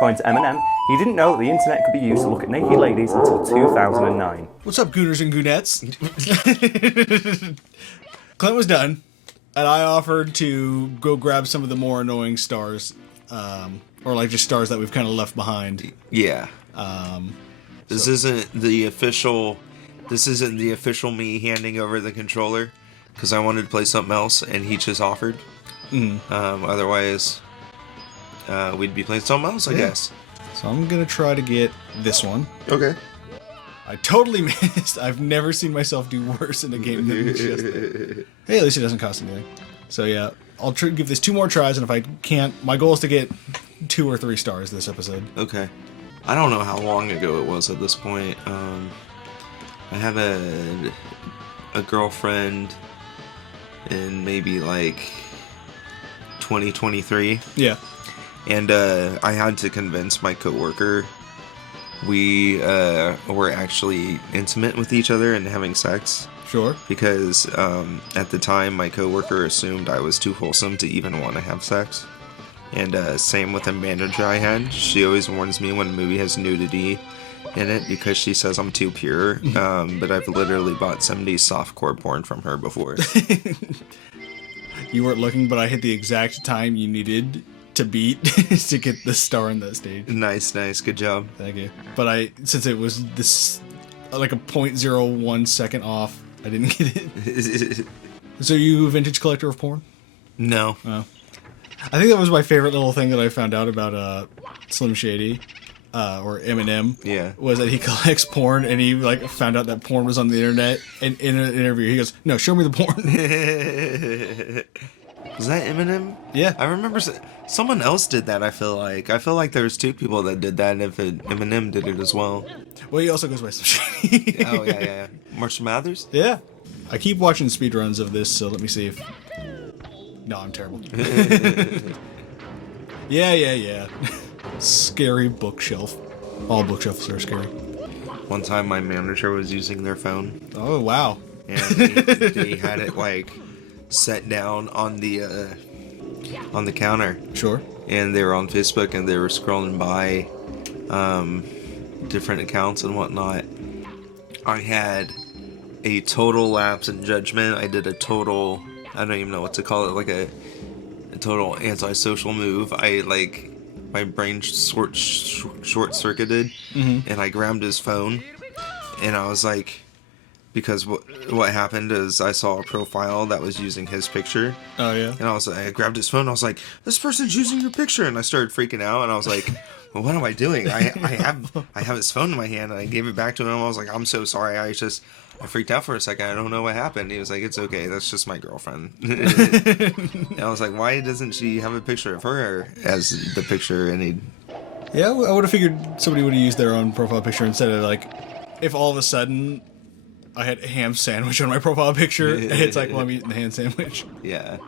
According to Eminem, he didn't know that the internet could be used to look at naked ladies until 2009. What's up, Gooners and Goonettes? Clint was done, and I offered to go grab some of the more annoying stars, or like just stars that we've kind of left behind. Yeah. This isn't the official me handing over the controller, because I wanted to play something else, and he just offered. Otherwise, we'd be playing something else, I guess. So I'm gonna try to get this one. Okay. I totally missed. I've never seen myself do worse in a game than just. Hey, at least it doesn't cost anything. So yeah, I'll give this 2 more tries, and if I can't, my goal is to get 2 or 3 stars this episode. Okay. I don't know how long ago it was at this point. I have a girlfriend in maybe like 2023. Yeah. And I had to convince my coworker we were actually intimate with each other and having sex. Sure. Because at the time, my coworker assumed I was too wholesome to even want to have sex. And same with a manager I had. She always warns me when a movie has nudity in it because she says I'm too pure. But I've literally bought 70s softcore porn from her before. You weren't looking, but I hit the exact time you needed to beat to get the star on that stage. Nice. Good job. Thank you. But since it was this, like a 0.01 second off, I didn't get it. So you a vintage collector of porn? No. Oh. I think that was my favorite little thing that I found out about Slim Shady, or Eminem. Yeah. Was that he collects porn, and he like found out that porn was on the internet, and in an interview he goes, "No, show me the porn." Was that Eminem? Yeah. I remember someone else did that, I feel like. I feel like there was 2 people that did that, and Eminem did it as well. Well, he also goes by Slim Shady. Oh, yeah. Marshall Mathers? Yeah. I keep watching speedruns of this, so let me see if... No, I'm terrible. Yeah. Scary bookshelf. All bookshelves are scary. One time my manager was using their phone. Oh, wow. And they had it, like, set down on the counter. Sure. And they were on Facebook, and they were scrolling by different accounts and whatnot. I had a total lapse in judgment. I did a total... I don't even know what to call it, like a total antisocial move. My brain short-circuited, and I grabbed his phone, and I was like, because what happened is I saw a profile that was using his picture. Oh, yeah? And I grabbed his phone, and I was like, this person's using your picture, and I started freaking out, and I was like, well, what am I doing? I have his phone in my hand, and I gave it back to him, and I was like, I'm so sorry, I freaked out for a second. I don't know what happened. He was like, it's okay. That's just my girlfriend. And I was like, why doesn't she have a picture of her as the picture? And Yeah, I would have figured somebody would have used their own profile picture instead of, like, if all of a sudden I had a ham sandwich on my profile picture, it's like, well, I'm eating the ham sandwich. Yeah.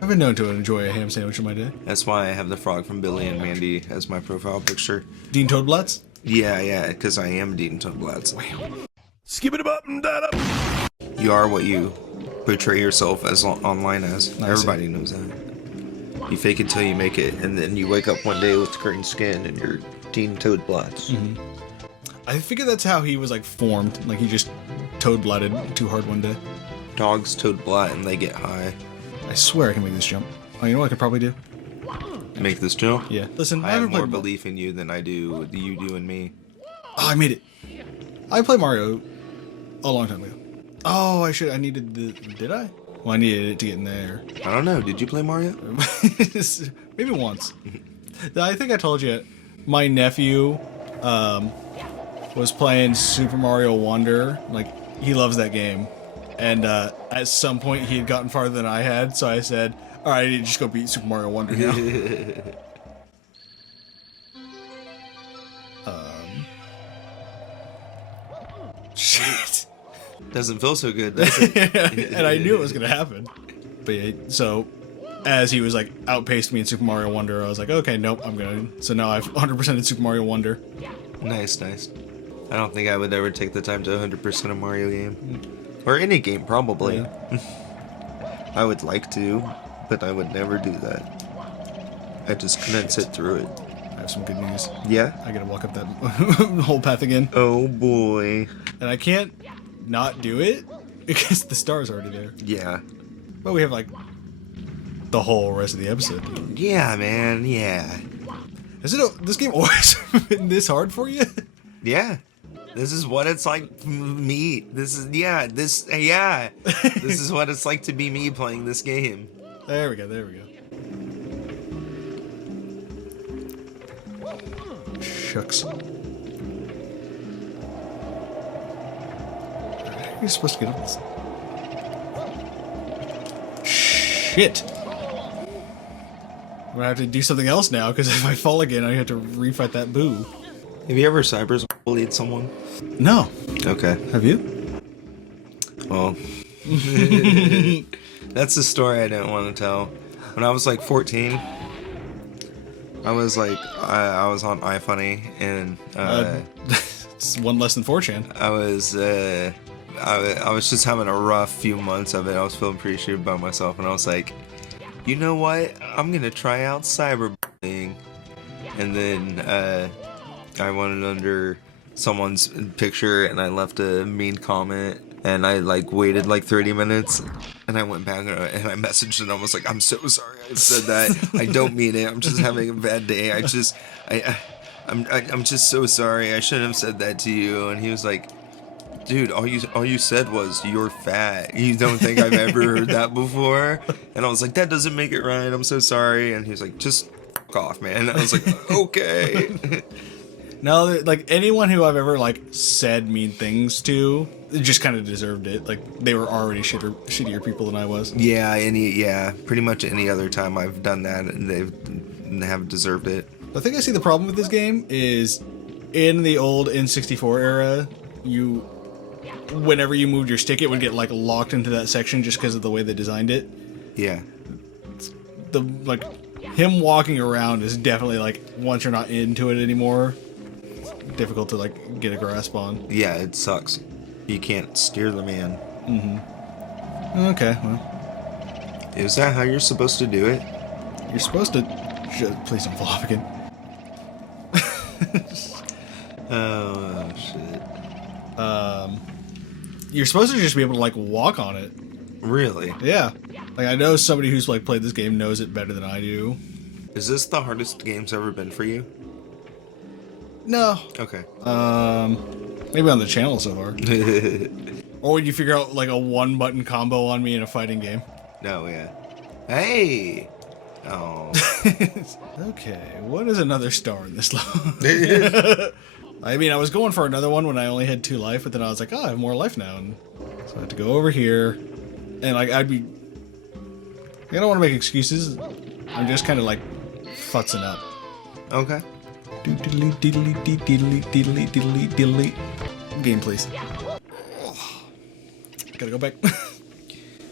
I've been known to enjoy a ham sandwich in my day. That's why I have the frog from Billy and Mandy as my profile picture. Dean Toadblatts? Yeah, because I am Dean Toadblatts. Wow. Skip it up and that up. You are what you portray yourself as online as. Everybody knows that. You fake it till you make it, and then you wake up one day with green skin and you're Dean Toadblatts. I figure that's how he was, like, formed. Like, he just toad-blatted too hard one day. Dogs toadblat and they get high. I swear I can make this jump. Oh, you know what I could probably do? Make this jump? Yeah. Listen, I have haven't more played... belief in you than I do you do in me. Oh, I made it. I played Mario a long time ago. Oh, I needed the... Did I? Well, I needed it to get in there. I don't know. Did you play Mario? Maybe once. I think I told you. My nephew was playing Super Mario Wonder. Like, he loves that game. And at some point, he had gotten farther than I had, so I said, all right, I need to just go beat Super Mario Wonder now. Shit. Doesn't feel so good, does it? And I knew it was going to happen. But yeah, so as he was like outpaced me in Super Mario Wonder, I was like, okay, nope, I'm going to. So now I've 100%ed Super Mario Wonder. Nice. I don't think I would ever take the time to 100% a Mario game. Or any game, probably. Yeah. I would like to, but I would never do that. I just couldn't sit through it. have some good news. Yeah. I gotta walk up that whole path again. Oh boy. And I can't not do it because the star's already there. Yeah. But we have like the whole rest of the episode. Yeah, man. Yeah. Is it this game always been this hard for you? Yeah. This is what it's like me. This is This is what it's like to be me playing this game. There we go. There we go. Shucks. How are you supposed to get up this? Shit! I'm gonna have to do something else now, because if I fall again, I have to refight that boo. Have you ever cyber bullied someone? No. Okay. Have you? Well, that's the story I didn't want to tell. When I was like 14, I was like, I was on iFunny, and It's one less than 4chan. I was just having a rough few months of it. I was feeling pretty shitty about myself, and I was like, you know what? I'm gonna try out cyberbullying. And then I went under someone's picture and I left a mean comment, and I like waited like 30 minutes, and I went back and I messaged and I was like, I'm so sorry I said that. I don't mean it. I'm just having a bad day. I'm just so sorry. I shouldn't have said that to you. And he was like, dude, all you said was you're fat. You don't think I've ever heard that before? And I was like, that doesn't make it right. I'm so sorry. And he was like, just fuck off, man. And I was like, okay. No, like anyone who I've ever like said mean things to, just kind of deserved it. Like they were already shittier people than I was. Yeah, pretty much any other time I've done that, and they have deserved it. I think I see the problem with this game is in the old N64 era, whenever you moved your stick, it would get like locked into that section just because of the way they designed it. Yeah. Him walking around is definitely like, once you're not into it anymore, difficult to like get a grasp on. Yeah, it sucks. You can't steer the man. Okay, well, Is that how you're supposed to do it? you're supposed to. Please don't fall off again. Oh shit. You're supposed to just be able to like walk on it. Really? Yeah. Like I know somebody who's like played this game knows it better than I do. Is this the hardest game's ever been for you? No. Okay. Maybe on the channel so far. Or would you figure out like a one button combo on me in a fighting game? No, yeah. Hey. Oh. Okay, what is another star in this level? I mean, I was going for another one when I only had 2 life, but then I was like, oh, I have more life now. And so I had to go over here. And like, I don't want to make excuses. I'm just kind of like futzing up. Okay. Game, please. Gotta go back.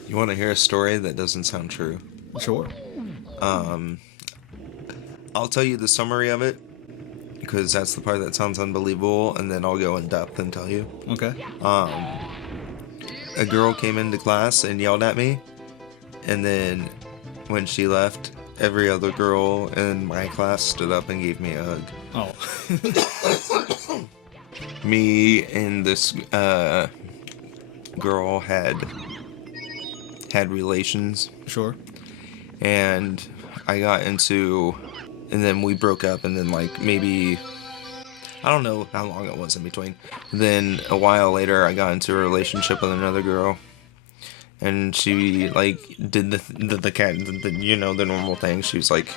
You want to hear a story that doesn't sound true? Sure. I'll tell you the summary of it, because that's the part that sounds unbelievable, and then I'll go in depth and tell you. Okay. A girl came into class and yelled at me, and then when she left, every other girl in my class stood up and gave me a hug. Oh. Me and this girl had relations, Sure. and and then we broke up, and then like maybe, I don't know how long it was in between. Then a while later, I got into a relationship with another girl, and she like did the normal thing. She was like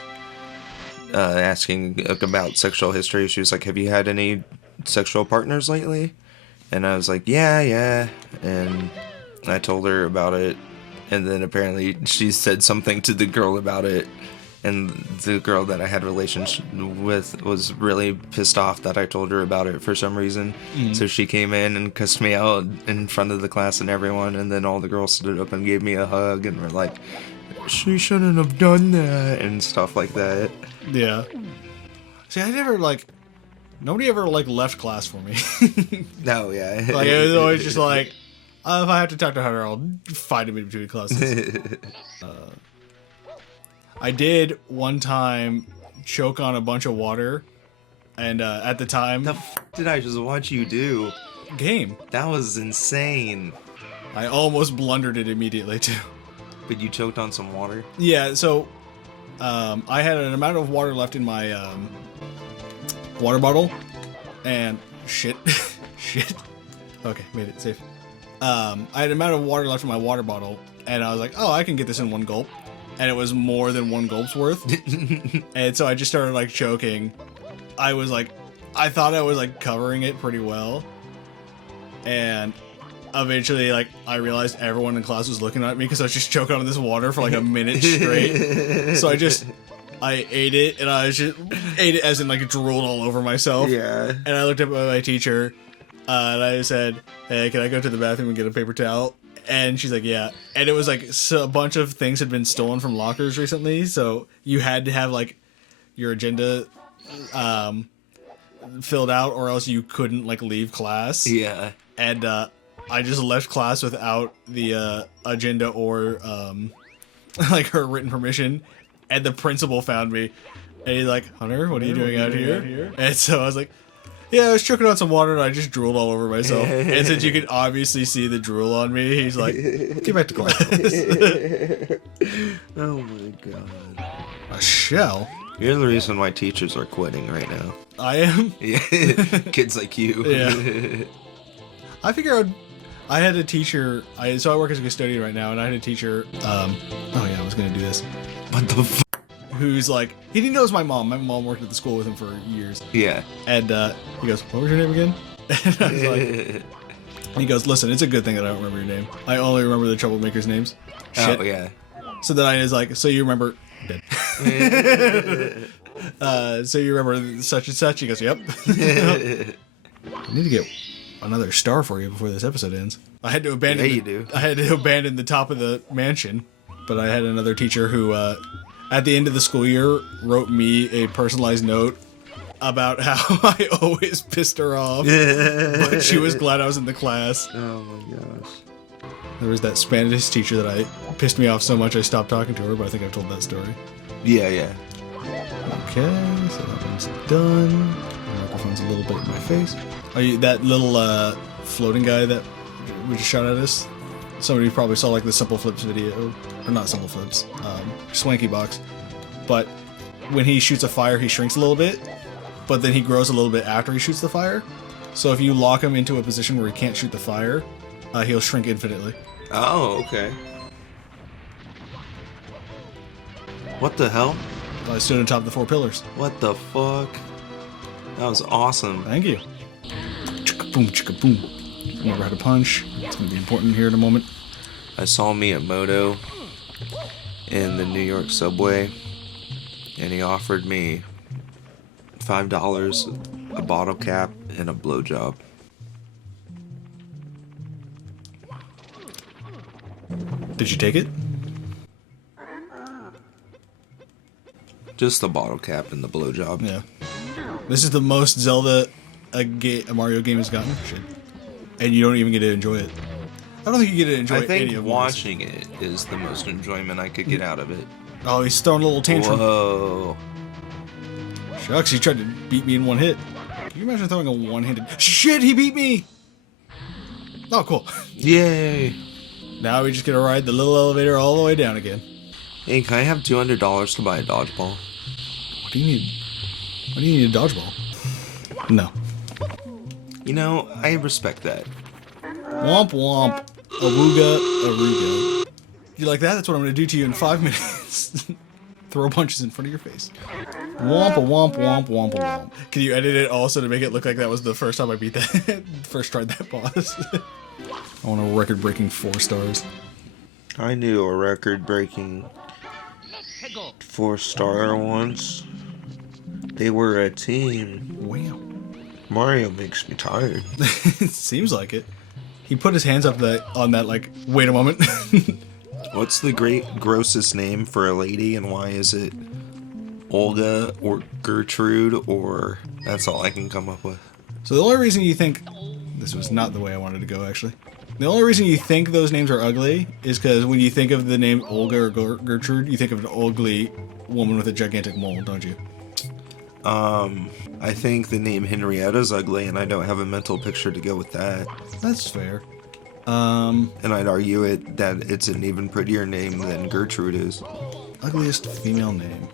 asking about sexual history. She was like, "Have you had any sexual partners lately?" And I was like, yeah. And I told her about it, and then apparently she said something to the girl about it. And the girl that I had a relationship with was really pissed off that I told her about it for some reason. So she came in and cussed me out in front of the class and everyone. And then all the girls stood up and gave me a hug and were like, she shouldn't have done that, and stuff like that. Yeah. See, nobody ever like left class for me. No, yeah. Like it was always just like, if I have to talk to her, I'll fight him in between classes. I did one time choke on a bunch of water, and at the time, The f did I just watch you do? game. That was insane. I almost blundered it immediately too. But you choked on some water? Yeah, so I had an amount of water left in my water bottle, and shit. Okay, made it safe. I had an amount of water left in my water bottle, and I was like, oh, I can get this in one gulp. And it was more than one gulp's worth. And so I just started like choking. I thought I was like covering it pretty well. And eventually, like, I realized everyone in class was looking at me because I was just choking on this water for like a minute straight. So I ate it, and I just ate it as in like drooled all over myself. Yeah. And I looked up at my teacher, and I said, hey, can I go to the bathroom and get a paper towel? And she's like, yeah. And it was like a bunch of things had been stolen from lockers recently, so you had to have like your agenda filled out, or else you couldn't like leave class. Yeah. And I just left class without the agenda or like her written permission. And the principal found me, and he's like, Hunter, what are you doing out here? And so I was like, yeah, I was choking on some water and I just drooled all over myself. And since you could obviously see the drool on me, he's like, get back to class. Oh my god. A shell? You're the reason why teachers are quitting right now. I am? Yeah. Kids like you. Yeah. I figured I had a teacher, so I work as a custodian right now, and I had a teacher, oh yeah, I was going to do this. What the f? Who's like, he didn't know it was my mom. My mom worked at the school with him for years. Yeah. And he goes, what was your name again? And I was like, he goes, listen, it's a good thing that I don't remember your name. I only remember the troublemakers' names. Shit. Oh, yeah. So then I was like, so you remember... Dead. So you remember such and such? He goes, yep. I need to get another star for you before this episode ends. I had to abandon. Yeah, you do. I had to abandon the top of the mansion, but I had another teacher who, at the end of the school year, wrote me a personalized note about how I always pissed her off, but she was glad I was in the class. Oh my gosh. There was that Spanish teacher that I pissed me off so much I stopped talking to her, but I think I've told that story. Yeah, yeah. Okay, so that one's done. The microphone's a little bit in my face. Are you that little floating guy that we just shot at us? Somebody probably saw like the Simple Flips video, or not Simple Flips, Swanky Box. But when he shoots a fire, he shrinks a little bit, but then he grows a little bit after he shoots the fire. So if you lock him into a position where he can't shoot the fire, he'll shrink infinitely. Oh, okay. What the hell? I stood on top of the 4 pillars. What the fuck? That was awesome. Thank you. Chicka boom, chicka boom. Remember how to punch. It's going to be important here in a moment. I saw Miyamoto in the New York subway, and he offered me $5, a bottle cap, and a blowjob. Did you take it? Just the bottle cap and the blowjob. Yeah. This is the most Zelda a Mario game has gotten. Shit. And you don't even get to enjoy it. I don't think you get to enjoy I any think of watching it is the most enjoyment I could get out of it. Oh, he's throwing a little tantrum. Whoa. Shucks, he tried to beat me in one hit. Can you imagine throwing a one-handed... Shit, he beat me! Oh, cool. Yay. Now we just get to ride the little elevator all the way down again. Hey, can I have $200 to buy a dodgeball? What do you need? Why do you need a dodgeball? No. You know, I respect that. Womp womp. Awooga, aruga. You like that? That's what I'm going to do to you in 5 minutes. Throw punches in front of your face. Womp a womp womp womp a womp. Can you edit it also to make it look like that was the first time I beat that? First tried that boss. I want a record-breaking 4 stars. I knew a record-breaking 4-star once. They were a team. Wow. Mario makes me tired. It seems like it. He put his hands up on that, like, wait a moment. What's the grossest name for a lady, and why is it Olga or Gertrude, or that's all I can come up with? So the only reason you think... This was not the way I wanted to go, actually. The only reason you think those names are ugly is because when you think of the name Olga or Gertrude, you think of an ugly woman with a gigantic mole, don't you? I think the name Henrietta's ugly, and I don't have a mental picture to go with that. That's fair. And I'd argue that it's an even prettier name than Gertrude is. Ugliest female name.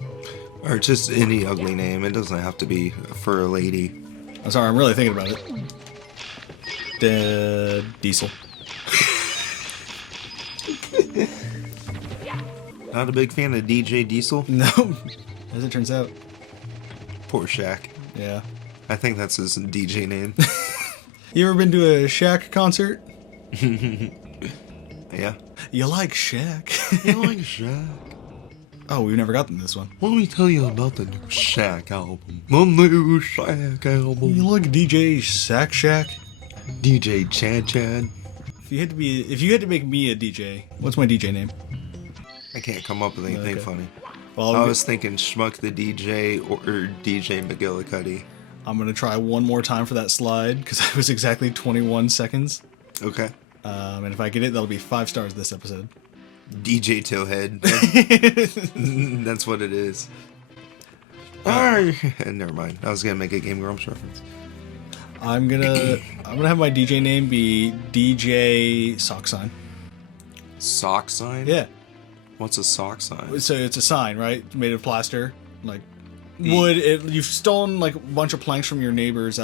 Or just any ugly name. It doesn't have to be for a lady. I'm sorry, I'm really thinking about it. Diesel. Not a big fan of DJ Diesel. No, as it turns out. Poor Shaq. Yeah. I think that's his DJ name. You ever been to a Shaq concert? Yeah. You like Shaq? You like Shaq? Oh, we've never gotten this one. Let me tell you about the new Shaq album. The new Shaq album. You like DJ Sack Shack? DJ Chad Chad. If you had to make me a DJ, what's my DJ name? I can't come up with anything Okay. funny. Well, I was thinking Schmuck the DJ or DJ McGillicuddy. I'm gonna try one more time for that slide because it was exactly 21 seconds. Okay. And if I get it, that'll be 5 stars this episode. DJ Towhead. That's what it is. Never mind. I was gonna make a Game Grumps reference. I'm gonna have my DJ name be DJ Sock Sign. Sock sign? Yeah. What's a sock sign? So it's a sign, right? Made of plaster, like wood. You've stolen like a bunch of planks from your neighbor's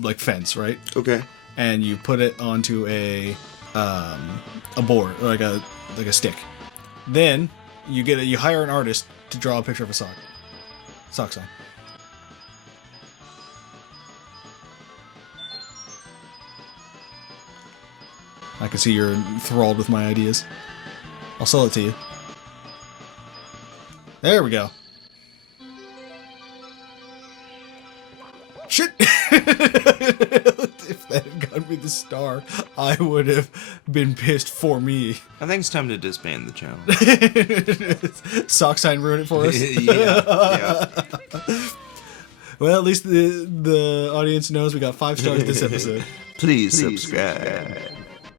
like fence, right? Okay. And you put it onto a board, or like a stick. Then you hire an artist to draw a picture of a sock sign. I can see you're enthralled with my ideas. I'll sell it to you. There we go. Shit! If that had gotten me the star, I would have been pissed for me. I think it's time to disband the channel. Sock sign ruined it for us. Yeah. Well, at least the audience knows we got 5 stars this episode. Please subscribe.